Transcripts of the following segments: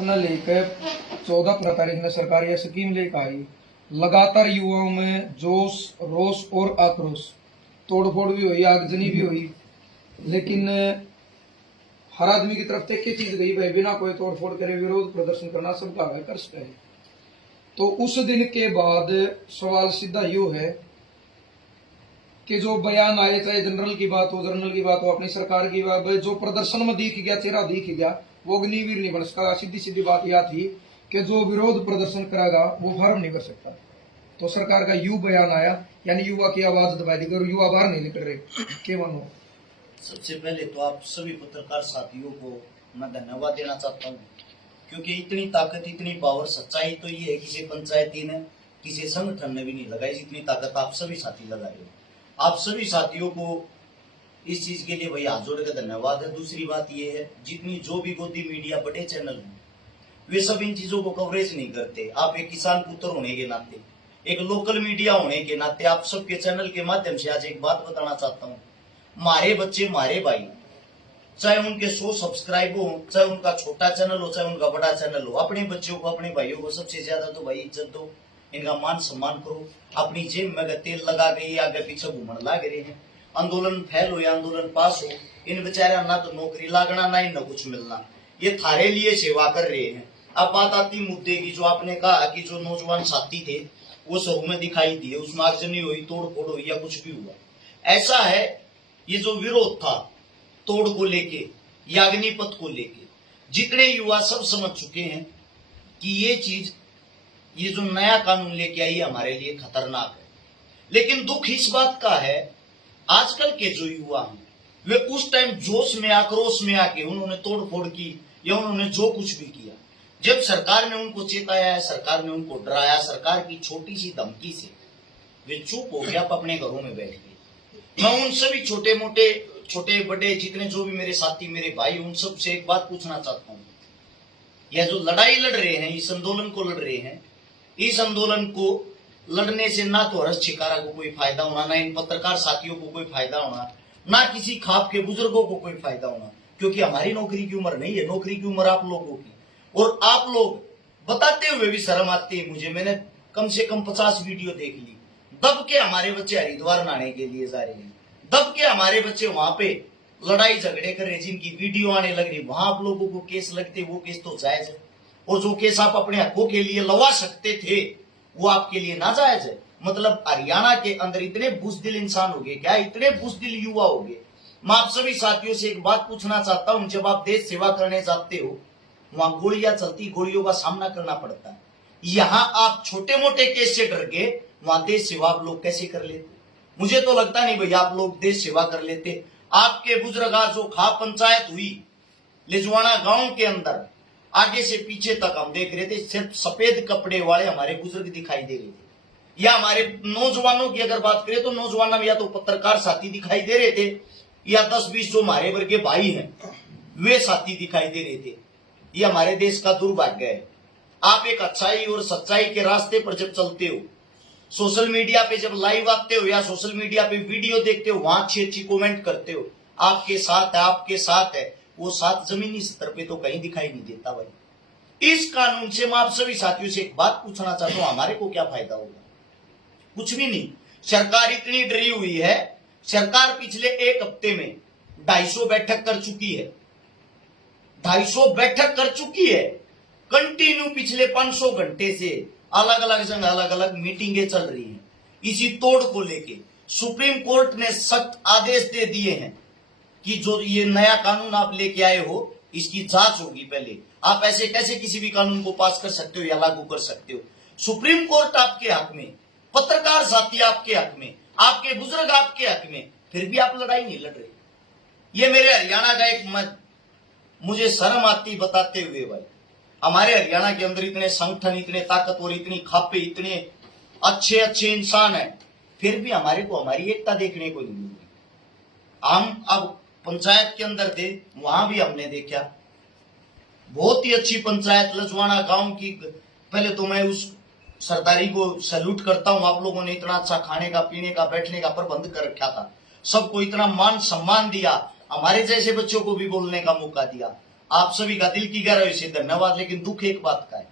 न लेकर 14 तारीख में सरकार यह स्कीम लेकर आई। लगातार युवाओं में जोश, रोष और आक्रोश, तोड़फोड़ भी हुई, आगजनी भी हुई, लेकिन हर आदमी की तरफ एक ही चीज गई, भाई बिना कोई तोड़फोड़ करे विरोध प्रदर्शन करना सबका है, कर सकता है। तो उस दिन के बाद सवाल सीधा यू है कि जो बयान आए, चाहे जनरल की बात हो, जर्नल की बात हो, अपनी सरकार की बात, जो प्रदर्शन में दिख गया, चेहरा दिख गया, वो अग्निवीर नहीं बन सकता। सीधी सीधी बात यह थी कि जो विरोध प्रदर्शन करेगा वो फार्म नहीं कर सकता। तो सरकार का यू बयान आया, यानी युवा की आवाज दबाई दी और युवा बाहर नहीं निकल रहे। क्या मानो? सबसे पहले तो आप सभी पत्रकार साथियों को मैं धन्यवाद देना चाहता हूँ, क्योंकि इतनी ताकत, इतनी पावर, सच्चाई तो ये है किसी पंचायती ने, किसी संगठन ने भी नहीं लगाई जितनी ताकत आप सभी साथी लगा रहे हो। आप सभी साथियों को इस चीज के लिए भाई हाथ जोड़ के धन्यवाद है। दूसरी बात ये है, जितनी जो भी गोदी मीडिया, बड़े चैनल हैं, वे सब इन चीजों को कवरेज नहीं करते। आप एक किसान पुत्र होने के नाते, एक लोकल मीडिया होने के नाते, आप सबके चैनल के माध्यम से आज एक बात बताना चाहता हूँ। मारे बच्चे, मारे भाई, चाहे उनके 100 सब्सक्राइब हो, चाहे उनका छोटा चैनल हो, चाहे उनका बड़ा चैनल हो, अपने बच्चों को, अपने भाइयों को सबसे ज्यादा तो भाई इज्जत दो, इनका मान सम्मान करो। अपनी जेब में तेल लगा के आगे पीछे घूमने लग रहे हैं। आंदोलन फैल हो या आंदोलन पास हो, इन बेचारा ना तो नौकरी लागना, ना इन्हें कुछ मिलना, ये थारे लिए सेवा कर रहे हैं। अब बात आती मुद्दे की, जो आपने कहा कि जो नौजवान साथी थे वो शहरों में दिखाई दिए, उसमें आगजनी हुई, तोड़ फोड़ हुई या कुछ भी हुआ, ऐसा है। ये जो विरोध था तोड़ को लेके या अग्निपथ को लेके, जितने युवा सब समझ चुके हैं कि ये चीज, ये जो नया कानून लेके आई हमारे लिए खतरनाक है। लेकिन दुख इस बात का है, आजकल के जो युवा हैं वे उस टाइम जोश में, आक्रोश में आके उन्होंने तोड़फोड़ की या उन्होंने जो कुछ भी किया, जब सरकार ने उनको चेताया है, सरकार ने उनको डराया, सरकार की छोटी सी धमकी से वे चुप हो गया, अपने घरों में बैठ गए। मैं उन सभी छोटे मोटे, छोटे बड़े, जितने जो भी मेरे साथी, मेरे भाई, उन सब से एक बात पूछना चाहता हूँ। यह जो लड़ाई लड़ रहे हैं, इस आंदोलन को लड़ रहे हैं, इस आंदोलन को लड़ने से ना तो हर्ष छिकारा को कोई फायदा होना, ना इन पत्रकार साथियों को कोई फायदा होना, ना किसी खाप के बुजुर्गों को कोई फायदा होना, क्योंकि हमारी नौकरी की उम्र नहीं है, नौकरी की उम्र आप लोगों की। और आप लोग बताते हुए भी शर्म आती है मुझे। मैंने कम से कम 50 वीडियो देख ली। दब के हमारे बच्चे हरिद्वार नहाने के लिए जा रहे हैं, दब के हमारे बच्चे वहां पे लड़ाई झगड़े कर रहे, जिनकी वीडियो आने लग रही, वहां आप लोगों को केस लगते, वो केस तो जायज है। और जो केस आप अपने हकों के लिए लड़वा सकते थे, वो आपके लिए नाजायज है। मतलब हरियाणा के अंदर इतने बुजदिल इंसान हो गए क्या, इतने बुजदिल युवा हो गए? मैं आप सभी साथियों से एक बात पूछना चाहता हूं, जब आप देश सेवा करने जाते हो, वहां गोलियां चलती, गोलियों का सामना करना पड़ता है। यहां आप छोटे मोटे केस से डर के वहां देश सेवा आप लोग कैसे कर लेते? मुझे तो लगता नहीं भैया आप लोग देश सेवा कर लेते। आपके बुजुर्ग, जो खा पंचायत हुई लिजवाना गांव के अंदर, आगे से पीछे तक हम देख रहे थे, सिर्फ सफेद कपड़े वाले हमारे बुजुर्ग दिखाई दे रहे थे। या हमारे नौजवानों की अगर बात करें तो नौजवान में या तो पत्रकार साथी दिखाई दे रहे थे, या 10-20 जो हमारे वर्ग के भाई हैं वे साथी दिखाई दे रहे थे। ये हमारे देश का दुर्भाग्य है। आप एक अच्छाई और सच्चाई के रास्ते पर जब चलते हो, सोशल मीडिया पे जब लाइव आते हो या सोशल मीडिया पे वीडियो देखते हो, वहां अच्छी अच्छी कमेंट करते हो, आपके साथ है, आपके साथ है, वो साथ जमीनी स्तर पे तो कहीं दिखाई नहीं देता भाई। इस कानून से मैं आप सभी साथियों से एक बात पूछना चाहता हूं, हमारे को क्या फायदा होगा? कुछ भी नहीं। सरकार इतनी डरी हुई है, सरकार पिछले एक हफ्ते में 250 बैठक कर चुकी है, 250 बैठक कर चुकी है। कंटिन्यू पिछले 500 घंटे से अलग अलग जगह अलग अलग मीटिंगें चल रही हैं इसी तोड़ को लेके। सुप्रीम कोर्ट ने सख्त आदेश दे दिए हैं कि जो ये नया कानून आप लेके आए हो, इसकी जांच होगी पहले। आप ऐसे कैसे किसी भी कानून को पास कर सकते हो या लागू कर सकते हो? सुप्रीम कोर्ट आपके हक में, पत्रकार साथी आपके हक में, आपके बुजुर्ग आपके हक में, फिर भी आप लड़ाई नहीं लड़ रहे। ये मेरे हरियाणा का एक मुझे शर्म आती बताते हुए भाई। हमारे हरियाणा के अंदर इतने संगठन, इतने ताकतवर, इतनी खापे, इतने अच्छे अच्छे इंसान हैं, फिर भी हमारे को हमारी एकता देखने को नहीं मिली। हम अब पंचायत के अंदर थे, वहां भी हमने देखा बहुत ही अच्छी पंचायत लजवाना गांव की। पहले तो मैं उस सरदारी को सैल्यूट करता हूं, आप लोगों ने इतना अच्छा खाने का, पीने का, बैठने का प्रबंध कर रखा था, सबको इतना मान सम्मान दिया, हमारे जैसे बच्चों को भी बोलने का मौका दिया। आप सभी का दिल की गहराई से धन्यवाद। लेकिन दुख एक बात का है,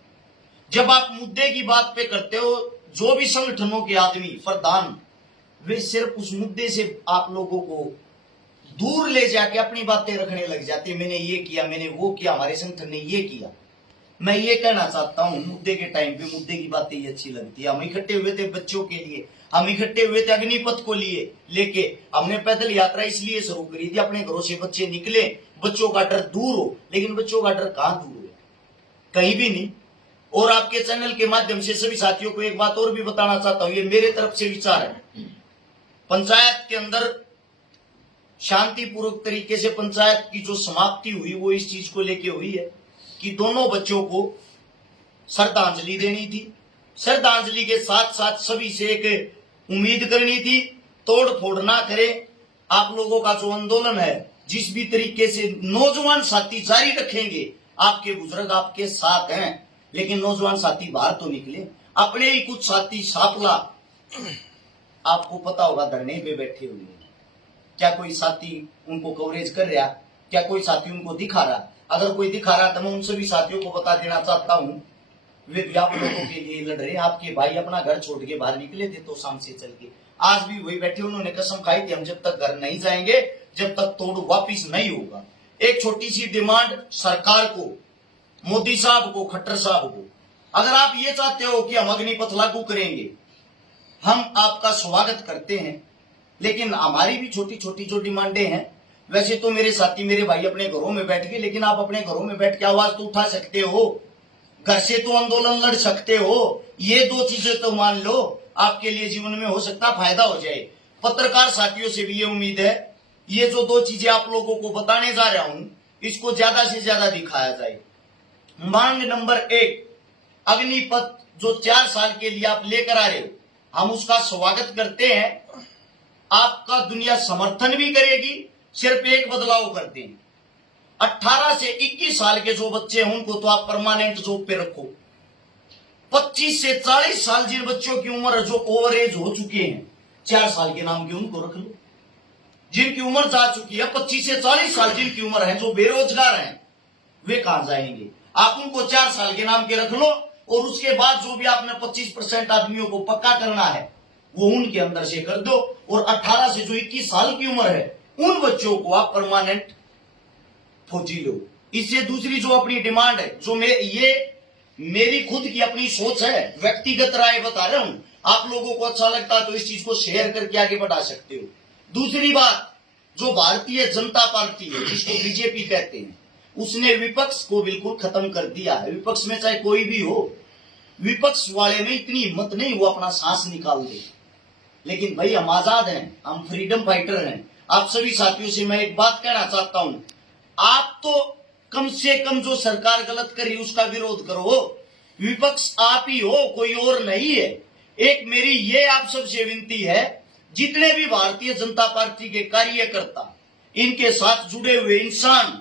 जब आप मुद्दे की बात पे करते हो, जो भी संगठनों के आदमी प्रधान, वे सिर्फ उस मुद्दे से आप लोगों को दूर ले जाके अपनी बातें रखने लग जाते हैं। मैंने ये किया, मैंने वो किया, हमारे संगठन ने ये किया। मैं ये कहना चाहता हूं, मुद्दे के टाइम पे मुद्दे की बातें ही अच्छी लगती है। हम इकट्ठे हुए थे बच्चों के लिए, हम इकट्ठे हुए थे अग्निपथ को लिए लेके। हमने पैदल यात्रा इसलिए शुरू करी थी, अपने घरों से बच्चे निकले, बच्चों का डर दूर हो। लेकिन बच्चों का डर कहां दूर है? कहीं भी नहीं। और आपके चैनल के माध्यम से सभी साथियों को एक बात और भी बताना चाहता हूं, ये मेरे तरफ से विचार है। पंचायत के अंदर शांतिपूर्वक तरीके से पंचायत की जो समाप्ति हुई वो इस चीज को लेके हुई है कि दोनों बच्चों को श्रद्धांजलि देनी थी। श्रद्धांजलि के साथ साथ सभी से एक उम्मीद करनी थी, तोड़ फोड़ ना करे। आप लोगों का जो आंदोलन है, जिस भी तरीके से नौजवान साथी जारी रखेंगे, आपके बुजुर्ग आपके साथ हैं, लेकिन नौजवान साथी बाहर तो निकले। अपने ही कुछ साथी सापला, आपको पता होगा, धरने पे बैठे हुए हैं। क्या कोई साथी उनको कवरेज कर रहा? क्या कोई साथी उनको दिखा रहा? अगर कोई दिखा रहा तो मैं उन सभी साथियों को बता देना चाहता हूं, वे भी आप लोगों के लिए लड़ रहे हैं। आपके भाई अपना घर छोड़ के बाहर निकले थे तो शाम से चल के आज भी वही बैठे, उन्होंने कसम खाई थी, हम जब तक घर नहीं जाएंगे, जब तक तोड़ वापिस नहीं होगा। एक छोटी सी डिमांड सरकार को, मोदी साहब को, खट्टर साहब को, अगर आप ये चाहते हो कि हम अग्निपथ लागू करेंगे, हम आपका स्वागत करते हैं। लेकिन हमारी भी छोटी छोटी जो डिमांडें हैं, वैसे तो मेरे साथी, मेरे भाई अपने घरों में बैठ गए, लेकिन आप अपने घरों में बैठ के आवाज तो उठा सकते हो, घर से तो आंदोलन लड़ सकते हो। ये दो चीजें तो मान लो, आपके लिए जीवन में हो सकता फायदा हो जाए। पत्रकार साथियों से भी ये उम्मीद है, ये जो दो चीजें आप लोगों को बताने जा रहा हूं, इसको ज्यादा से ज्यादा दिखाया जाए। मांग नंबर 1, अग्निपथ जो 4 साल के लिए आप लेकर आ रहे हो, हम उसका स्वागत करते हैं। आपका दुनिया समर्थन भी करेगी, सिर्फ एक बदलाव करते हैं, 18 से 21 साल के जो बच्चे हैं उनको तो आप परमानेंट जॉब पे रखो। 25 से 40 साल जिन बच्चों की उम्र जो ओवर एज हो चुके हैं, 4 साल के नाम के उनको रख लो। जिनकी उम्र जा चुकी है 25 से 40 साल जिनकी उम्र है, जो बेरोजगार हैं, वे कहां जाएंगे? आप उनको 4 साल के नाम के रख लो, और उसके बाद जो भी आपने 25% आदमियों को पक्का करना है वो उनके अंदर से कर दो। और 18 से जो 21 साल की उम्र है, उन बच्चों को आप परमानेंट फौजी लो। इससे दूसरी जो अपनी डिमांड है, जो ये मेरी खुद की अपनी सोच है, व्यक्तिगत राय बता रहा हूं, आप लोगों को अच्छा लगता है तो इस चीज को शेयर करके आगे बढ़ा सकते हो। दूसरी बात, जो भारतीय जनता पार्टी है, जिसको बीजेपी कहते हैं, उसने विपक्ष को बिल्कुल खत्म कर दिया है। विपक्ष में चाहे कोई भी हो, विपक्ष वाले में इतनी हिम्मत नहीं वो अपना सांस निकाल दे। लेकिन भाई हम आजाद हैं, हम फ्रीडम फाइटर हैं। आप सभी साथियों से मैं एक बात कहना चाहता हूं, आप तो कम से कम जो सरकार गलत करी उसका विरोध करो। विपक्ष आप ही हो, कोई और नहीं है। एक मेरी ये आप सबसे विनती है, जितने भी भारतीय जनता पार्टी के कार्यकर्ता, इनके साथ जुड़े हुए इंसान,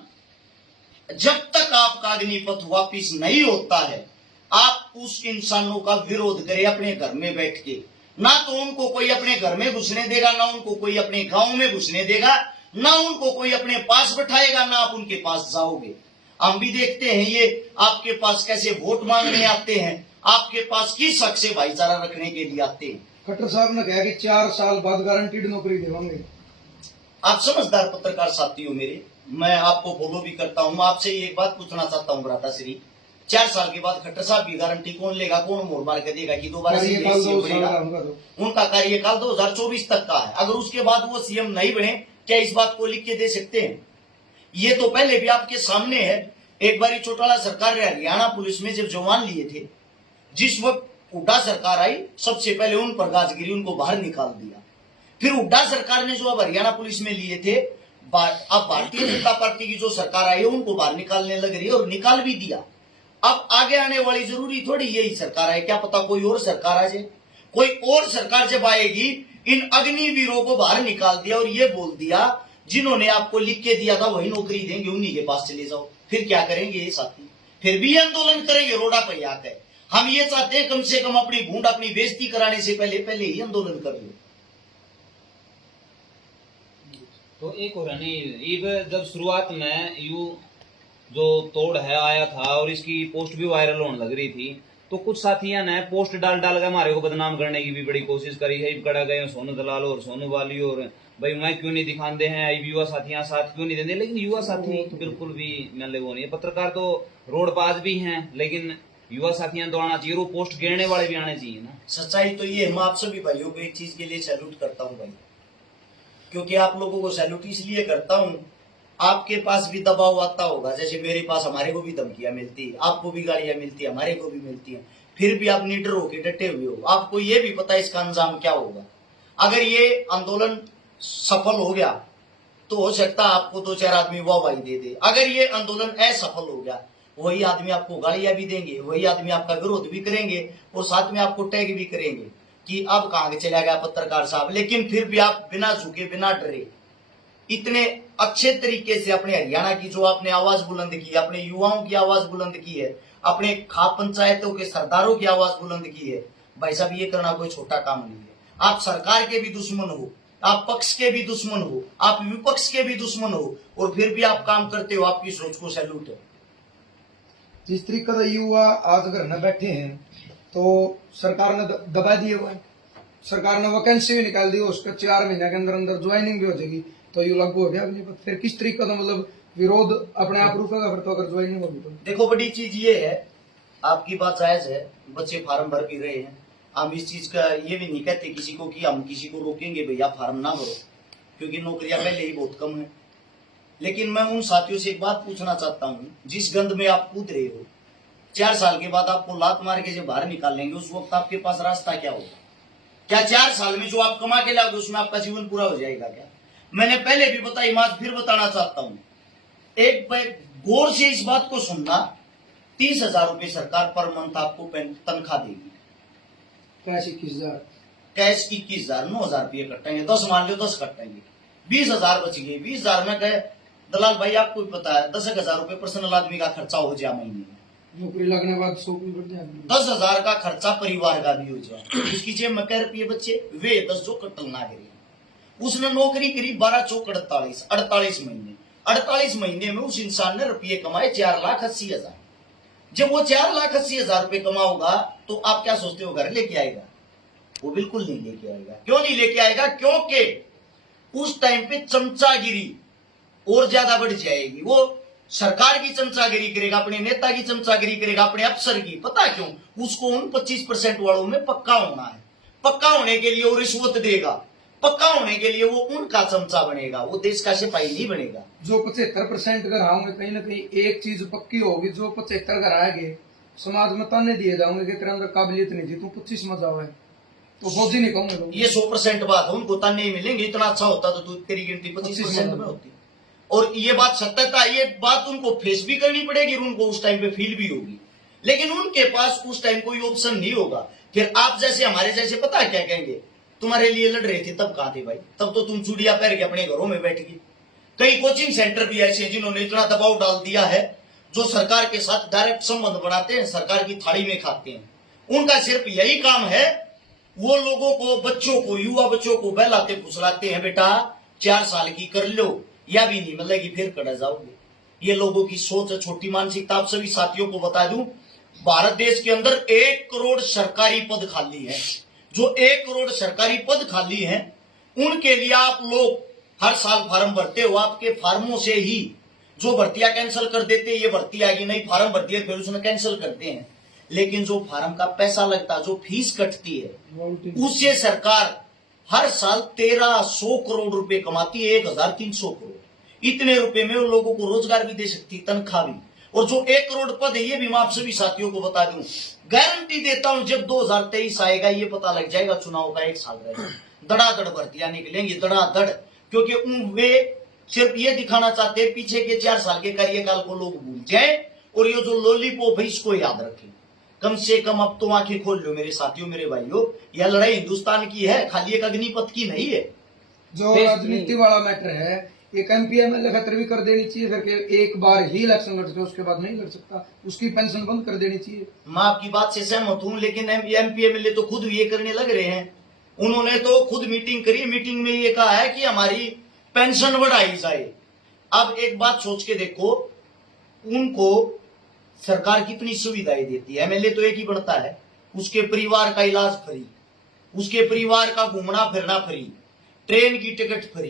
जब तक आपका अग्निपथ वापिस नहीं होता है, आप उस इंसानों का विरोध करें अपने घर में बैठ के। ना तो उनको कोई अपने घर में घुसने देगा, ना उनको कोई अपने गांव में घुसने देगा, ना उनको कोई अपने पास बैठाएगा, ना आप उनके पास जाओगे। हम भी देखते हैं ये आपके पास कैसे वोट मांगने आते हैं, आपके पास किस हक से भाईचारा रखने के लिए आते हैं। खट्टर साहब ने कहा कि 4 साल बाद गारंटीड नौकरी देवांगे। आप समझदार पत्रकार साथी हो मेरे, मैं आपको फॉलो भी करता हूं। मैं आपसे एक बात पूछना चाहता हूं भ्राता श्री, 4 साल के बाद खट्टर साहब की गारंटी कौन लेगा? कौन मोड़ मार के देगा कि दोबारा सीएम बनेगा? उनका कार्यकाल 2024 तक का है। अगर उसके बाद वो सीएम नहीं बने, क्या इस बात को लिख के दे सकते हैं? ये तो पहले भी आपके सामने है। एक बार चौटाला सरकार ने हरियाणा पुलिस में जब जवान लिए थे, जिस वक्त हुड्डा सरकार आई, सबसे पहले उन पर गाज गिरी, उनको बाहर निकाल दिया। फिर हुड्डा सरकार ने जो अब हरियाणा पुलिस में लिए थे, अब भारतीय जनता पार्टी की जो सरकार आई है उनको बाहर निकालने लग रही है, और निकाल भी दिया। अब आगे आने वाली जरूरी थोड़ी यही सरकार है, क्या पता कोई और सरकार आ जाए। कोई और सरकार जब आएगी, इन अग्निवीरों को बाहर निकाल दिया और ये बोल दिया जिन्होंने आपको लिख के दिया था वही नौकरी देंगे, उन्हीं के पास चले जाओ। फिर क्या करेंगे ये साथी? फिर भी आंदोलन करेंगे, रोडा पे आकर। हम ये चाहते हैं कम से कम अपनी भूड, अपनी बेइज्जती कराने से पहले ही आंदोलन कर लो। तो एक और नहीं, जब शुरुआत में यू जो तोड़ है आया था और इसकी पोस्ट भी वायरल होने लग रही थी, तो कुछ साथियों ने पोस्ट डाल डाल के हमारे को बदनाम करने की भी बड़ी कोशिश करी है। कड़ा गए सोनू दलाल और सोनू वाली और भाई मैं क्यों नहीं दिखाते हैं, युवा साथियां साथ क्यों नहीं देते। लेकिन युवा साथी बिल्कुल भी मैंने वो नहीं है। पत्रकार तो रोडबाज भी हैं, लेकिन युवा साथियां तो आना चाहिए, वो पोस्ट गिरने वाले भी आने चाहिए ना। सच्चाई तो ये, मैं आप सभी भाइयों को एक चीज के लिए सैल्यूट करता हूँ भाई, क्योंकि आप लोगों को सैल्यूट इसलिए करता हूँ, आपके पास भी दबाव आता होगा, जैसे मेरे पास, हमारे को भी धमकियां मिलती है, आपको भी गालियां मिलती है, हमारे को भी मिलती है, फिर भी आप निडर होके डटे हुए हो। आपको ये भी पता है इसका अंजाम क्या होगा। अगर ये आंदोलन सफल हो गया तो हो सकता है आपको दो चार आदमी वाहवाही दे दे। अगर ये आंदोलन असफल हो गया, वही आदमी आपको गालियां भी देंगे, वही आदमी आपका विरोध भी करेंगे और साथ में आपको टैग भी करेंगे कि अब कहां चला गया पत्रकार साहब। लेकिन फिर भी आप बिना झुके बिना डरे इतने अच्छे तरीके से अपने हरियाणा की जो आपने आवाज बुलंद की, अपने युवाओं की आवाज बुलंद की है, अपने खाप पंचायतों के सरदारों की आवाज बुलंद की है, भाई साहब ये करना कोई छोटा काम नहीं है। आप सरकार के भी दुश्मन हो, आप पक्ष के भी दुश्मन हो, आप विपक्ष के भी दुश्मन हो, और फिर भी आप काम करते हो। आपकी सोच को सैल्यूट है। जिस तरीके से युवा आज घर न बैठे हैं, तो सरकार ने दबा दिए हुए हैं। सरकार ने वैकेंसी भी निकाल दी, उसका 4 महीने के अंदर अंदर ज्वाइनिंग भी हो जाएगी, तो ये लागू हो गया। फिर किस तरीके का मतलब विरोध अपने आप रुकेगा फिर, तो अगर ज्वाइनिंग होगी तो। देखो बड़ी चीज ये है, आपकी बात जायज है, बच्चे फार्म भर भी रहे हैं। हम इस चीज का ये भी नहीं कहते किसी को कि हम किसी को रोकेंगे भैया फार्म ना भरो, क्योंकि नौकरियां पहले ही बहुत कम है। लेकिन मैं उन साथियों से एक बात पूछना चाहता हूँ, जिस गंद में आप कूद रहे हो, 4 साल के बाद आपको लात मार के जब बाहर निकाल लेंगे, उस वक्त आपके पास रास्ता क्या होगा? क्या 4 साल में जो आप कमा के लाओगे उसमें आपका जीवन पूरा हो जाएगा क्या? मैंने पहले भी बताई, मैं आज फिर बताना चाहता हूँ। एक गौर से इस बात को सुनना, 30,000 रुपए सरकार पर मंथ आपको तनख्वाह देगी। कैश 21,000, कैश 21,000, 9,000 रुपये कटेंगे, 10 मान लो 10 कटेंगे, 20,000 बच गए। 20,000 में कहे दलाल भाई आपको भी पता है 10,000 रुपए पर्सनल आदमी का खर्चा हो जाए महीने में, नौकरी लगने के बाद 100 भी बढ़ जाए, 10,000 का खर्चा परिवार का भी हो जाए। उसकी जेब में 1 रुपये बच्चे, वे 10 जो कटल ना करें। उसने नौकरी करी 12 चौक 48, 48 महीने, 48 महीने में उस इंसान ने रुपये कमाए 4,80,000। जब वो 4,80,000 रुपए कमाओगा तो आप क्या सोचते हो घर लेके आएगा? वो बिल्कुल नहीं लेके आएगा। क्यों नहीं लेके आएगा? क्योंकि उस टाइम पे चमचागिरी और ज्यादा बढ़ जाएगी। वो सरकार की चमचागिरी करेगा, अपने नेता की चमचागिरी करेगा, अपने अफसर की। पता क्यों? उसको उन 25% वालों में पक्का होना है। पक्का होने के लिए वो रिश्वत देगा, पक्का होने के लिए वो उनका चमचा बनेगा, वो देश का सिपाही नहीं बनेगा। जो 75% घर आओगे, कहीं ना कहीं एक चीज पक्की होगी, जो 75 घर आएंगे समाज में ताने दिए जाओगे कि तेरे अंदर काबिलियत नहीं थी, तू 25 में जाओ है, तो फौजी नहीं कहूंगे। ये 100% बात है, उनको ताने मिलेंगे। इतना अच्छा होता तो तू तेरी गिनती 25% में होती। और ये बात सत्यता, ये बात उनको फेस भी करनी पड़ेगी, उनको उस टाइम पे फील भी होगी। लेकिन उनके पास उस टाइम कोई ऑप्शन नहीं होगा। फिर आप जैसे हमारे जैसे पता है क्या कहेंगे? तुम्हारे लिए लड़ रहे थे तब कहां थे भाई? तब तो तुम चूड़िया पहन के अपने घरों में बैठ गए। कई कोचिंग सेंटर भी ऐसे हैं जिन्होंने इतना दबाव डाल दिया है, जो सरकार के साथ डायरेक्ट संबंध बनाते हैं, सरकार की थाली में खाते हैं। उनका सिर्फ यही काम है, वो लोगों को, बच्चों को, युवा बच्चों को बहलाते फुसलाते हैं, बेटा 4 साल की कर लो, या भी नहीं मिलेगी फिर कड़ा जाओगे। ये लोगों की सोच है, छोटी मानसिकता। आप सभी साथियों को बता दूं, भारत देश के अंदर 1 करोड़ सरकारी पद खाली है। जो 1 करोड़ सरकारी पद खाली हैं, उनके लिए आप लोग हर साल फार्म भरते हो। आपके फार्मों से ही जो भर्तियां कैंसिल कर देते हैं, ये भर्ती आएगी नहीं, फार्म भरती है फिर उसमें कैंसिल करते हैं। लेकिन जो फार्म का पैसा लगता है, जो फीस कटती है, उससे सरकार हर साल 1,300 करोड़ रुपए कमाती है, 1,300 करोड़। इतने रुपए में उन लोगों को रोजगार भी दे सकती, तनख्वाह भी। और जो 1 करोड़ पद है, ये भी मैं आप सभी साथियों को बता दूं, गारंटी देता हूं, जब 2023 आएगा, ये पता लग जाएगा चुनाव का 1 साल रहेगा, धड़ाधड़ भर्तियां निकलेंगी, धड़ाधड़। क्योंकि वे सिर्फ ये दिखाना चाहते हैं पीछे के 4 साल के कार्यकाल को लोग भूल जाए, और ये जो लॉलीपॉप है इसको याद रखें। कम से कम अब तो आंखें खोल लो मेरे साथियों, मेरे भाइयों, यह लड़ाई हिंदुस्तान की है, खाली एक अग्निपथ की नहीं है। जो राजनीति वाला मैटर है, एक MP MLA खतर भी कर देनी चाहिए, फिर एक बार ही इलेक्शन लड़ सके, उसके बाद नहीं लड़ सकता, उसकी पेंशन बंद कर देनी चाहिए। मैं आपकी बात से सहमत हूं, लेकिन MP MLA तो खुद ये करने लग रहे हैं। उन्होंने तो खुद मीटिंग करी, मीटिंग में ये कहा है कि हमारी पेंशन बढ़ाई जाए। अब एक बात सोच के देखो, उनको सरकार कितनी सुविधाएं देती है। एमएलए तो एक ही बनता है, उसके परिवार का इलाज फ्री, उसके परिवार का घूमना फिरना फ्री, ट्रेन की टिकट फ्री,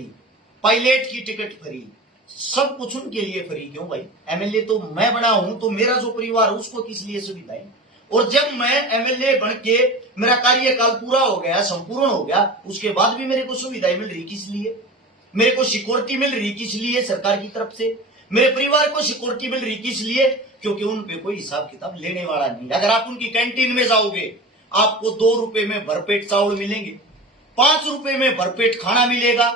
पायलट की टिकट फ्री, सब कुछ उनके लिए फ्री। क्यों भाई? एमएलए तो मैं बना हूं, तो मेरा जो परिवार है उसको किस लिए सुविधाएं? और जब मैं एमएलए बन के मेरा कार्यकाल पूरा हो गया, संपूर्ण हो गया, उसके बाद भी मेरे को सुविधाएं मिल रही किस लिए? मेरे को सिक्योरिटी मिल रही किस लिए? सरकार की तरफ से। मेरे परिवार को सिक्योरिटी मिल रही किस लिए? क्योंकि उन पे कोई हिसाब किताब लेने वाला नहीं। अगर आप उनकी कैंटीन में जाओगे, आपको 2 रुपए में भरपेट चावल मिलेंगे, 5 रुपए में भरपेट खाना मिलेगा,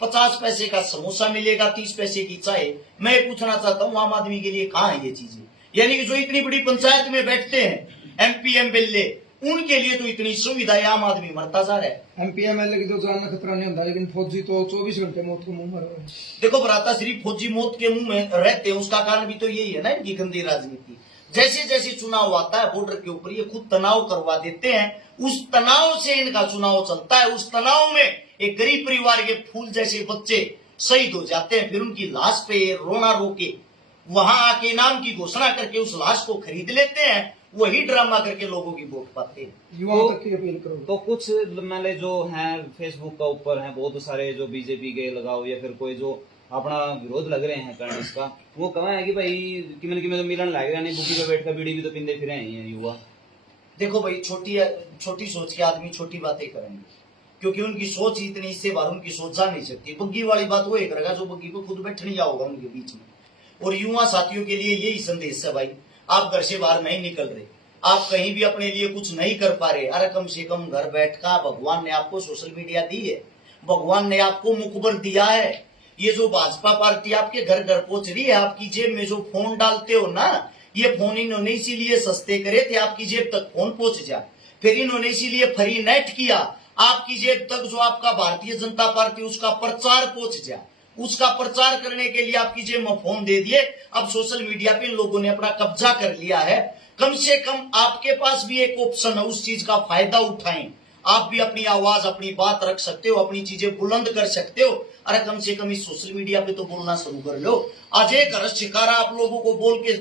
50 पैसे का समोसा मिलेगा, 30 पैसे की चाय। मैं पूछना चाहता हूं, आम आदमी के लिए कहां है ये चीजें? यानी कि जो इतनी बड़ी पंचायत में बैठते हैं एमपी एमएलए, उनके लिए तो इतनी सुविधाएं, आम आदमी मरता जा रहा है। एमपी एमएलए की तो जान का खतरा नहीं होता, लेकिन फौजी तो 24 घंटे मौत के मुंह मर रहे हैं। देखो भ्राता श्री, फौजी मौत के मुंह में रहते हैं, उसका कारण भी तो यही है ना, इनकी गंदी राजनीति। जैसे जैसे चुनाव आता है बॉर्डर के ऊपर, ये खुद तनाव करवा देते हैं, उस तनाव से इनका चुनाव चलता है। उस तनाव में एक गरीब परिवार के फूल जैसे बच्चे शहीद हो जाते हैं, फिर उनकी लाश पे रोना रो के वहां आके इनाम की घोषणा करके उस लाश को खरीद लेते हैं, वही ड्रामा करके लोगों की वोट पाते हैं। युवाओं तक की अपील करो। तो कुछ मैंने जो हैं फेसबुक का ऊपर हैं बहुत सारे जो बीजेपी के लगाओ या फिर कोई जो अपना विरोध लग रहे हैं करने इसका, वो कहा है कि भाई कि तो मिलन लग रहा नहीं, बुकी पे बैठ कर बीड़ी भी तो पिंदे फिरे हैं युवा। देखो भाई, छोटी सोच के आदमी छोटी बातें करेंगे, क्योंकि उनकी सोच इतनी, इससे बाहर उनकी सोच जा नहीं सकती। बग्गी वाली बात वो एक रहेगा जो बग्गी को खुद बैठने जाओगा उनके बीच में। और युवा साथियों के लिए यही संदेश है भाई, आप घर से बाहर नहीं निकल रहे, आप कहीं भी अपने लिए कुछ नहीं कर पा रहे, अरे कम से कम घर बैठ कर, भगवान ने आपको सोशल मीडिया दी है, भगवान ने आपको मुखबर दिया है। ये जो भाजपा पार्टी आपके घर घर पहुंच रही है, आपकी जेब में जो फोन डालते हो ना, ये फोन इन्होंने इसीलिए सस्ते करे थे, आपकी जेब तक फोन पहुंच जाए। फिर इन्होंने इसीलिए फ्री नेट किया, आपकी जेब तक जो आपका भारतीय जनता पार्टी उसका प्रचार पहुंच जाए। उसका प्रचार करने के लिए आपकी जेब में फोन दे दिए। अब सोशल मीडिया पे इन लोगों ने अपना कब्जा कर लिया है। कम से कम आपके पास भी एक ऑप्शन है, उस चीज का फायदा उठाएं। आप भी अपनी आवाज, अपनी बात रख सकते हो, अपनी चीजें बुलंद कर सकते हो। अरे कम से कम इस सोशल मीडिया पे तो बोलना शुरू कर लो। आज एक शिकारा आप लोगों को बोल के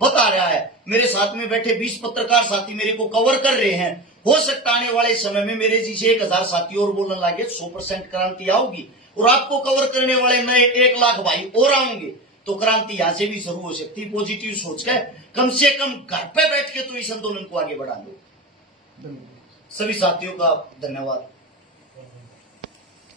बता रहा है, मेरे साथ में बैठे 20 पत्रकार साथी मेरे को कवर कर रहे हैं। हो सकता आने वाले समय में मेरे जैसे 1000 साथी और बोलने लगे, 100% क्रांति आओगी और आपको कवर करने वाले नए 1 लाख भाई और आएंगे, तो क्रांति यहां से भी शुरू हो सकती है। पॉजिटिव सोच के कम से कम घर पे बैठ के तो इस आंदोलन को आगे बढ़ा लो। सभी साथियों का धन्यवाद।